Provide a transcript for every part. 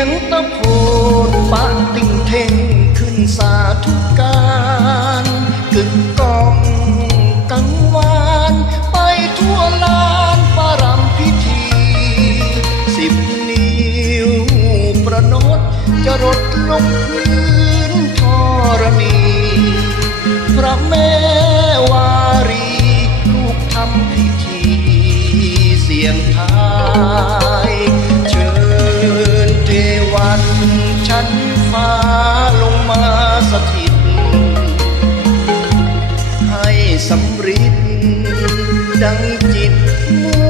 ยงตะโพนปะติ่งเทงขึ้นสาธุการกึกกองกังวานไปทั่วลานปารำพิธี สิบนิ้วประนดจะรดลงพื้นธรณี พระแม่วารีลูกทำพิธีเสียงทา สถิต ให้สำริดดังจิตมุ่ง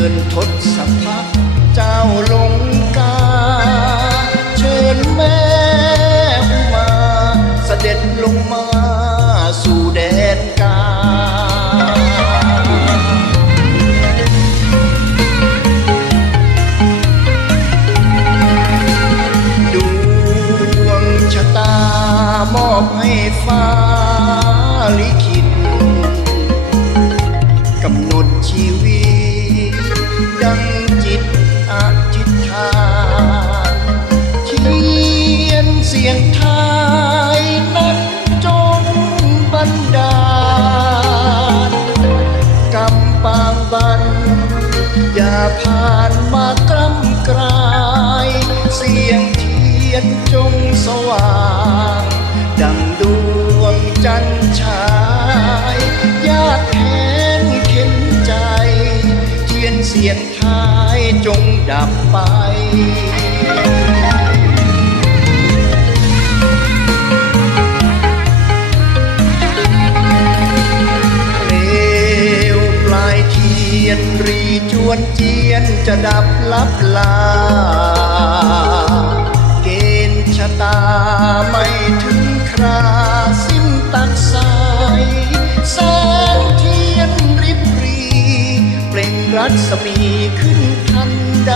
เชิญทศพักดิ์เจ้าลงกา เชิญแม่อุมาเสด็จลงมาสู่แดนกาดวงชะตามอบให้ฟ้าลิขิตกำหนดชีวิต ดังจิตอธิษฐานเทียนเสียงทายนั้นจงบันดาลกำปางบัน อย่าผ่านมากล้ำกลาย เสียงเทียนจง สียงทายจงดับไปเปลวปลายเทียนรีจวนเจียนจะดับลับลา รัศมีขึ้นทันใด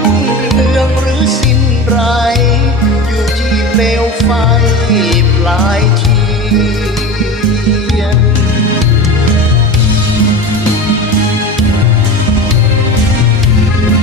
รุ่งเรืองหรือสิ้นไร อยู่ที่เปลวไฟปลายที